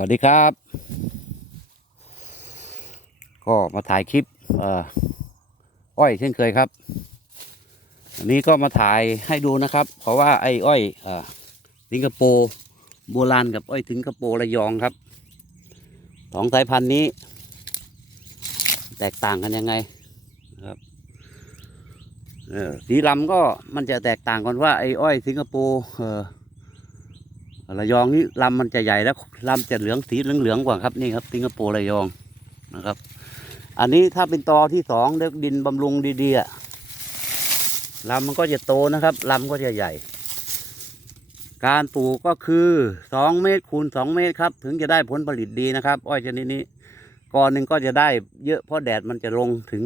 วัสดีครับ ก็มาถ่ายคลิปอ้อยเช่นเคยครับ อันนี้ก็มาถ่ายให้ดูนะครับ เพราะว่าไอ้อ้อยสิงคโปร์โบราณกับอ้อยสิงคโปร์ระยองครับสองสายพันธุ์นี้ แตกต่างกันยังไงครับสีลำก็มันจะแตกต่างกันว่าไอ้อ้อยสิงคโปร์ ระยองนี่ลำมันจะใหญ่แล้วลำจะเหลืองสีเหลืองๆกว่าครับนี่ครับสิงคโปร์ระยองนะครับ อันนี้ถ้าเป็นตอที่สองเลือกดินบำรุงดีๆอะลำมันก็จะโตนะครับลำก็จะใหญ่ การปลูกก็คือสองเมตรคูณสองเมตรครับ ถึงจะได้ผลผลิตดีนะครับ อ้อยชนิดนี้กอหนึ่งก็จะได้เยอะเพราะแดดมันจะลงถึง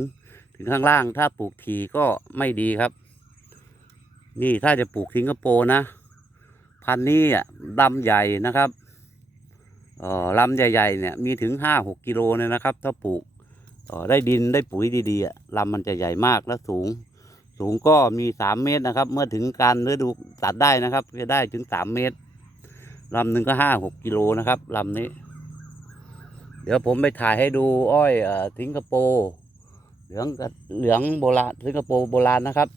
ถึงข้างล่าง ถ้าปลูกถี่ก็ไม่ดีครับ นี่ถ้าจะปลูกสิงคโปร์นะ พันนี้อะลำใหญ่นะครับออลำใหญ่ๆเนี่ยมีถึงห้าหกกิโลเนี่ยนะครับ ถ้าปลูกได้ดินได้ปุ๋ยดีๆอะลำมันจะใหญ่มากและสูง สูงก็มีสามเมตรนะครับ เมื่อถึงการฤดูตัดได้นะครับจะได้ถึงสามเมตรลำหนึ่งก็ห้าหกกิโลนะครับลำนี้ เดี๋ยวผมไปถ่ายให้ดูอ้อยอ่อสิงคโปร์เหลืองกับเหลืองโบราณสิงคโปร์โบราณนะครับ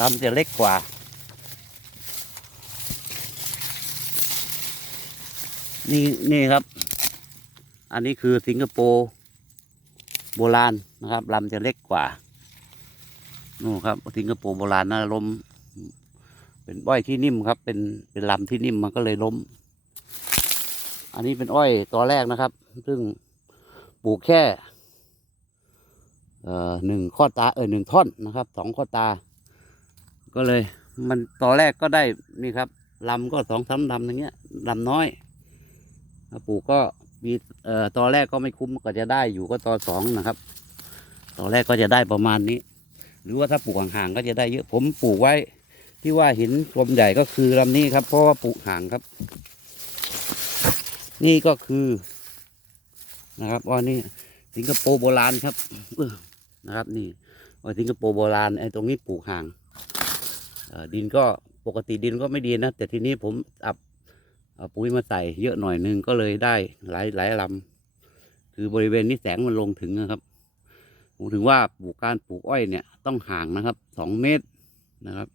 ลำจะเล็กกว่า นี่นี่ครับ อันนี้คือสิงคโปร์โบราณนะครับลำจะเล็กกว่านู่นครับสิงคโปร์โบราณนะล้ม เป็นอ้อยที่นิ่มครับ เป็นเป็นลำที่นิ่มมันก็เลยล้ม อันนี้เป็นอ้อยตัวแรกนะครับ ซึ่งปลูกแค่เอ่อหนึ่งข้อตาเออหนึ่งท่อนนะครับสองข้อตา ก็เลย มันตอนแรกก็ได้นี่ครับลำก็สองสามลำอย่างเงี้ยลำน้อย ปลูกก็มีเอ่อตอนแรกก็ไม่คุ้มก็จะได้อยู่ก็ตอนสองนะครับตอนแรกก็จะได้ประมาณนี้ หรือว่าถ้าปลูกห่างๆก็จะได้เยอะผมปลูกไว้ ที่ว่าหินกลมใหญ่ก็คือลำนี้ครับ เพราะว่าปลูกห่างครับ นี่ก็คือนะครับว่านี่สิงคโปร์โบราณครับนะครับ นี่ว่าสิงคโปร์โบราณไอ้ตรงนี้ปลูกห่างดินก็ปกติดินก็ไม่ดีนะ แต่ทีนี้ผมอับ เอาปุ๋ยมาใส่เยอะหน่อยหนึงก็เลยได้หลายหลายลำคือบริเวณนี้แสงมันลงถึงนะครับผมถึงว่าปลูกการปลูกอ้อยเนี่ยต้องห่างนะครับสองเมตรนะครับ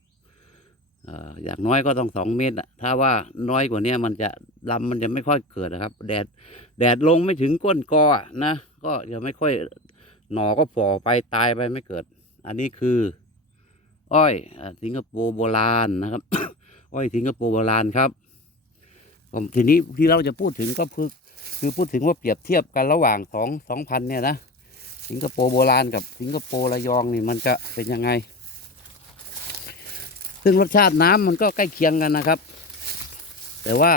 อย่างน้อยก็ต้องสองเมตรถ้าว่าน้อยกว่านี้มันจะลำมันจะไม่ค่อยเกิดนะครับ แดดแดดลงไม่ถึงก้นกอนะก็จะไม่ค่อยหน่อก็ฝ่อไปตายไปไม่เกิด อันนี้คืออ้อยสิงคโปร์โบราณนะครับ อ้อยสิงคโปร์โบราณครับ ทีนี้ที่เราจะพูดถึงก็คือคือพูดถึงว่าเปรียบเทียบกันระหว่างสองสองพันเนี่ยนะสิงคโปร์โบราณกับสิงคโปร์ระยองนี่มันจะเป็นยังไง ซึ่งรสชาติน้ำมันก็ใกล้เคียงกันนะครับ แต่ว่า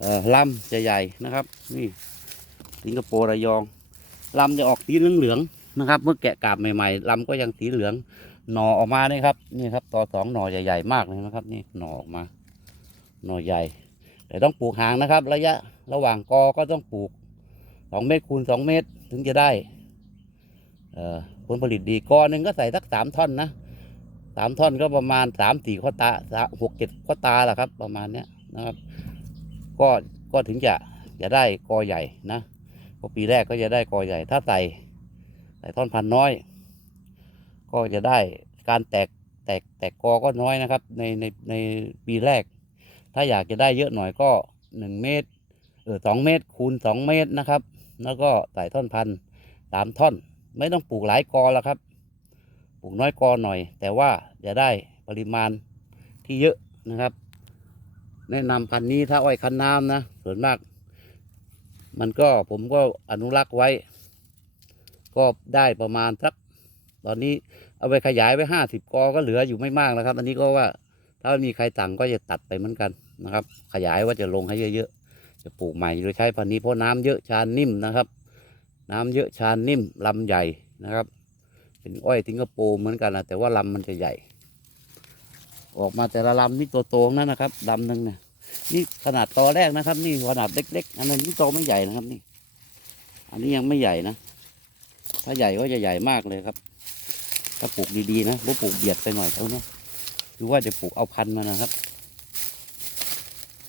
เอ่อลำจะใหญ่นะครับ นี่สิงคโปร์ระยองลำจะออกสีเหลืองๆนะครับ เมื่อแกะกาบใหม่ๆลำก็ยังสีเหลืองหน่อออกมานี่ครับนี่ครับต่อสองหน่อใหญ่ๆมากเลยนะครับ นี่หน่อออกมา หน่อใหญ่ แต่ต้องปลูกห่างนะครับ ระยะระหว่างกอก็ต้องปลูกสองเมตรคูณสองเมตรถึงจะได้ผลผลิตดีกอหนึ่งก็ใส่สักสามท่อนนะสามท่อนก็ประมาณสามสี่ข้อตาสามหกเจ็ดข้อตาแหละครับ ประมาณเนี้ยนะครับ ก็ก็ถึงจะจะได้กอใหญ่นะเพราะปีแรกก็จะได้กอใหญ่ ถ้าใส่ใส่ท่อนพันน้อย ก็จะได้การแตกแตกแตกกอก็น้อยนะครับ ในในในปีแรก ถ้าอยากจะได้เยอะหน่อยก็หนึ่งเมตรเออสองเมตรคูณสองเมตรนะครับ แล้วก็ใส่ท่อนพันสามท่อน ไม่ต้องปลูกหลายกอแล้วครับ ปลูกน้อยกอหน่อย แต่ว่าจะได้ปริมาณที่เยอะนะครับ แนะนำพันนี้ถ้าอ้อยคันน้ำนะส่วนมาก มันก็ผมก็อนุรักษ์ไว้ ก็ได้ประมาณสักตอนนี้เอาไปขยายไว้ห้าสิบกอก็เหลืออยู่ไม่มากนะครับ อันนี้ก็ว่า ถ้ามีใครสั่งก็จะตัดไปเหมือนกันนะครับ ขยายว่าจะลงให้เยอะๆ จะปลูกใหม่โดยใช้พันธุ์นี้เพราะน้ำเยอะชานนิ่มนะครับ น้ำเยอะชานนิ่มลำใหญ่นะครับ เป็นอ้อยสิงคโปร์เหมือนกันนะแต่ว่าลำมันจะใหญ่ ออกมาแต่ละลำนี่โตๆทั้งนั้นนะครับลำหนึ่งเนี่ยนี่ขนาดตอแรกนะครับ นี่ขนาดเล็ก ๆ อันนี้โตไม่ใหญ่นะครับนี่ อันนี้ยังไม่ใหญ่นะ ถ้าใหญ่ก็จะใหญ่มากเลยครับ ถ้าปลูกดีๆนะบ่ปลูกเบียดไปหน่อยเท่านั้ นหรือว่าจะปลูกเอาพันธุ์มานะครับ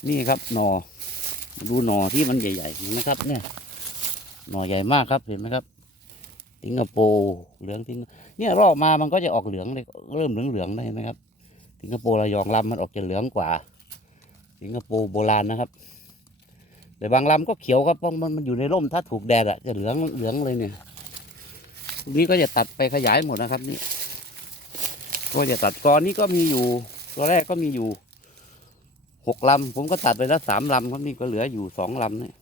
นี่ครับหนอดูหน่อที่มันใหญ่ๆเห็นไหมครับ เนี่ย หน่อใหญ่มากครับเห็นไหมครับสิงคโปร์เหลืองสิงเนี่ยรอบมามันก็จะออกเหลืองเลยเริ่มเหลืองๆได้ไหมครับสิงคโปร์ระยองลำมันออกจะเหลืองกว่า สิงคโปร์โบราณนะครับ แต่บางลำก็เขียวครับเพราะมันมันอยู่ในร่มถ้าถูกแดดอะจะเหลืองเหลืองเลยเนี่ยนี้ก็จะตัดไปขยายหมดนะครับนี่ ก็จะตัดกรนี้ก็มีอยู่ตัวแรกก็มีอยู่หกลำผมก็ตัดไปแล้วสามลำครับนี่ก็เหลืออยู่สองลำเนี่ย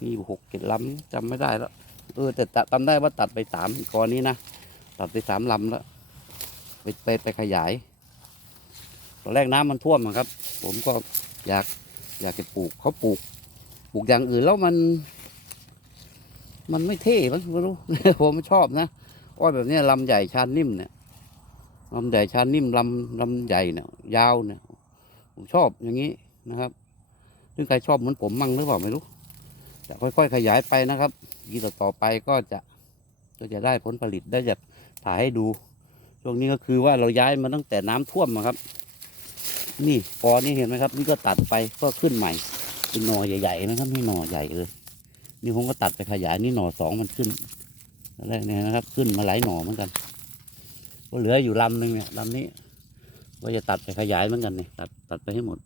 มีอยู่หกเจ็ดลำจำไม่ได้แล้ว เออ แต่จำได้ว่าตัดไปสามกรนี้นะตัดไปสามลำแล้วไปไปไปขยาย ตอนแรกน้ำมันท่วมครับ ผมก็อยากอยากจะปลูกเขาปลูก ปลูกอย่างอื่นแล้วมัน มันไม่เท่มั้งไม่รู้ผมชอบนะอ้อยแบบนี้ลำใหญ่ชานนิ่มเนี่ย ลำใหญ่ชานนิ่มลำลำใหญ่เนี่ยยาวเนี่ยผมชอบอย่างนี้นะครับซึ่งใครชอบเหมือนผมมั่งหรือเปล่าไม่รู้ แต่ค่อยๆ ขยายไปนะครับปีต่อต่อไปก็จะก็จะได้ผลผลิตได้จะถ่ายให้ดู ช่วงนี้ก็คือว่าเราย้ายมาตั้งแต่น้ำท่วมอะครับ นี่กอนี่เห็นไหมครับ นี่ก็ตัดไปก็ขึ้นใหม่เป็นหน่อใหญ่ๆนะครับนี่หน่อใหญ่เลยนี่ผมก็ตัดไปขยายนี่หน่อสองมันขึ้นแรกเนี่ยนะครับ ขึ้นมาหลายหน่อเหมือนกัน ก็เหลืออยู่ลำหนึ่งเนี่ยลำนี้ก็จะตัดไปขยายเหมือนกันเนี่ยตัดตัดไปให้หมด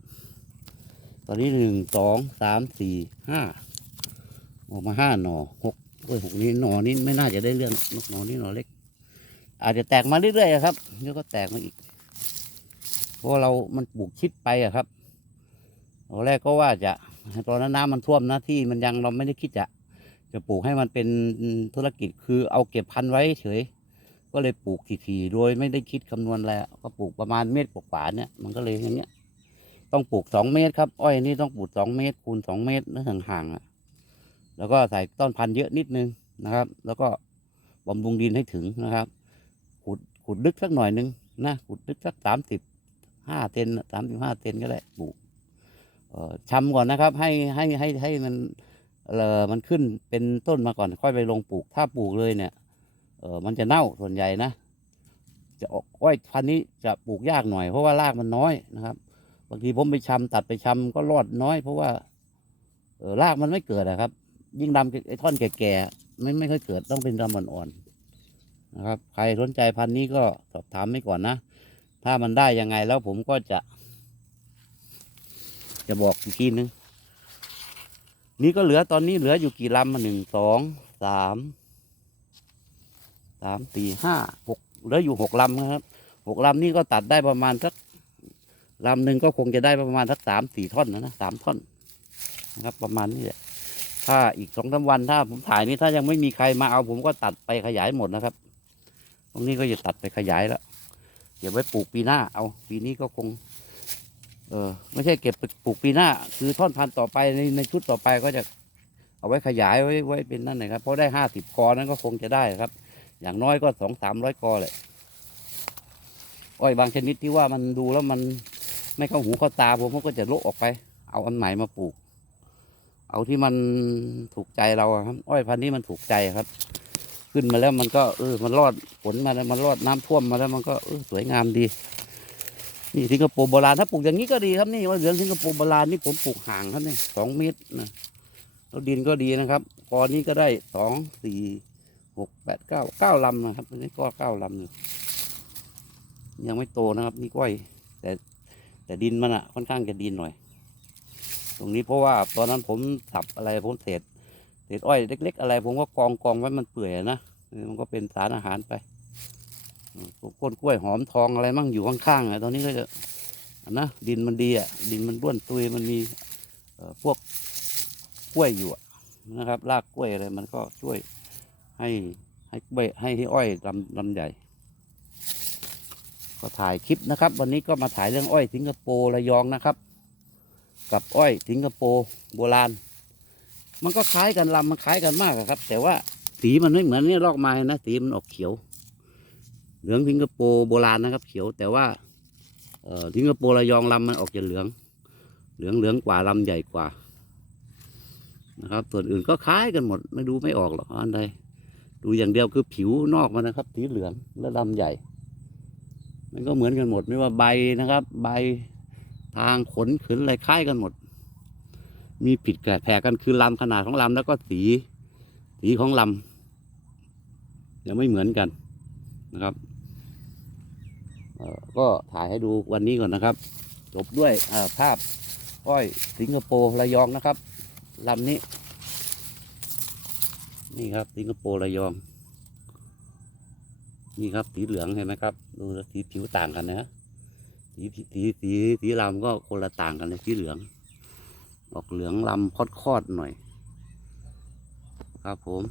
ตอนนี้หนึ่งสองสามสี่ห้าออกมาห้าหน่อหกเอ้ยหกนี้หน่อนี้ไม่น่าจะได้เรื่องนกหน่อนี้หน่อเล็ก อาจจะแตกมาเรื่อยๆครับเดี๋ยวก็แตกมาอีกเพราะเรามันปลูกชิดไปอะครับตอนแรกก็ว่าจะตอนนั้นน้ำมันท่วมนะที่มันยังเราไม่ได้คิดจะจะปลูกให้มันเป็นธุรกิจคือเอาเก็บพันไว้เฉย ก็เลยปลูกทีๆโดยไม่ได้คิดคำนวณอะไรก็ปลูกประมาณเมตรกว่าเนี่ยมันก็เลยอย่างเงี้ย ต้องปลูกสองเมตรครับ อ้อยนี่ต้องปลูกสองเมตรคูณสองเมตรนะห่างๆอะ แล้วก็ใส่ต้นพันธุ์เยอะนิดนึงนะครับ แล้วก็บำรุงดินให้ถึงนะครับ ขุดขุดลึกสักหน่อยนึงนะขุดลึกสักสามสิบห้าเซนสามสิบห้าเซนก็ได้ปลูกเอ่อชำก่อนนะครับ ให้ให้ให้ให้มันเอ่อมันขึ้นเป็นต้นมาก่อน ค่อยไปลงปลูกถ้าปลูกเลยเนี่ย เออมันจะเน่าส่วนใหญ่นะ จะออกอ้อยพันนี้จะปลูกยากหน่อย เพราะว่ารากมันน้อยนะครับบางทีผมไปชำตัดไปชำก็รอดน้อย เพราะว่าเออรากมันไม่เกิดอะครับ ยิ่งดำไอ้ท่อนแก่ๆไม่ไม่ค่อยเกิดต้องเป็นดำอ่อนๆนะครับ ใครสนใจพันนี้ก็สอบถามไม่ก่อนนะ ถ้ามันได้ยังไงแล้วผมก็จะ จะบอกอีกทีนึง นี่ก็เหลือตอนนี้เหลืออยู่กี่ลำมาหนึ่งสองสาม สามสี่ห้าหกเหลืออยู่หกลำนะครับหกลำนี่ก็ตัดได้ประมาณสักลำหนึ่งก็คงจะได้ประมาณสักสามสี่ท่อนนะนะสามท่อนนะครับประมาณนี้แหละถ้าอีกสองสามวันถ้าผมถ่ายนี่ถ้ายังไม่มีใครมาเอาผมก็ตัดไปขยายหมดนะครับ ตรงนี้ก็จะตัดไปขยายแล้วเก็บไว้ปลูกปีหน้าเอาปีนี้ก็คง เออไม่ใช่เก็บไปปลูกปีหน้า คือท่อนพันธุ์ต่อไปในในชุดต่อไปก็จะเอาไว้ขยายไว้ไว้เป็นนั่นนะครับเพราะได้ห้าสิบกอนั้นก็คงจะได้ครับ อย่างน้อยก็สองสามร้อยกอเลยอ้อยบางชนิดที่ว่ามันดูแล้วมันไม่เข้าหูเข้าตาผมก็จะโละออกไป เอาอันใหม่มาปลูก เอาที่มันถูกใจเราครับอ้อยพันธุ์นี้มันถูกใจครับ ขึ้นมาแล้วมันก็เออมันรอดฝนมาแล้วมันรอดน้ำท่วมมาแล้วมันก็เออสวยงามดี นี่สิงคโปร์โบราณถ้าปลูกอย่างนี้ก็ดีครับนี่ว่าเหลืองสิงคโปร์โบราณนี่ผมปลูกห่างครับนี่สองเมตรนะแล้วดินก็ดีนะครับกอนี้ก็ได้สองสี่ หกแปดเก้าเก้าลำนะครับ อันนี้ก็เก้าลำอยู่ยังไม่โตนะครับ นี่ก้อย แต่แต่ดินมันอะค่อนข้างจะดินหน่อย ตรงนี้เพราะว่าตอนนั้นผมสับอะไรผมเศษเศษอ้อยเล็ก ๆ อะไร ผมก็กองกองไว้มันเปื่อยอะนะมันก็เป็นสารอาหารไปก้นกล้วยหอมทองอะไรมั่งอยู่ข้างๆอะตอนนี้ก็จะนะดินมันดีอะดินมันร่วนตุยมันมีพวกกล้วยอยู่นะครับรากกล้วยอะไรมันก็ช่วย ให้ให้กล้วยให้ให้อ้อยลำลำใหญ่ ก็ถ่ายคลิปนะครับ วันนี้ก็มาถ่ายเรื่องอ้อยสิงคโปร์ระยองนะครับ กับอ้อยสิงคโปร์โบราณ มันก็คล้ายกันลำมันคล้ายกันมากครับ แต่ว่าสีมันไม่เหมือนนี่ลอกไม้นะสีมันออกเขียว เหลืองสิงคโปร์โบราณนะครับ เขียวแต่ว่าเออสิงคโปร์ระยองลำมันออกจะเหลือง เหลืองเหลืองกว่าลำใหญ่กว่านะครับส่วนอื่นก็คล้ายกันหมด ไม่ดูไม่ออกหรอกอันใด ดูอย่างเดียวคือผิวนอกมันนะครับสีเหลืองและลำใหญ่ มันก็เหมือนกันหมดไม่ว่าใบนะครับ ใบทางขนขืนอะไรคล้ายกันหมด มีผิดแผกกันคือลำขนาดของลำแล้วก็สีสีของลำยังไม่เหมือนกันนะครับก็ถ่ายให้ดูวันนี้ก่อนนะครับ จบด้วยภาพอ้อยสิงคโปร์ระยองนะครับลำนี้ นี่ครับสิงคโปร์ระยอง นี่ครับสีเหลืองเห็นไหมครับ ดูสีผิวต่างกันนะสีสีสีสีลำก็คนละต่างกันเลยสีเหลือง ออกเหลืองลำคอดๆหน่อย ครับผม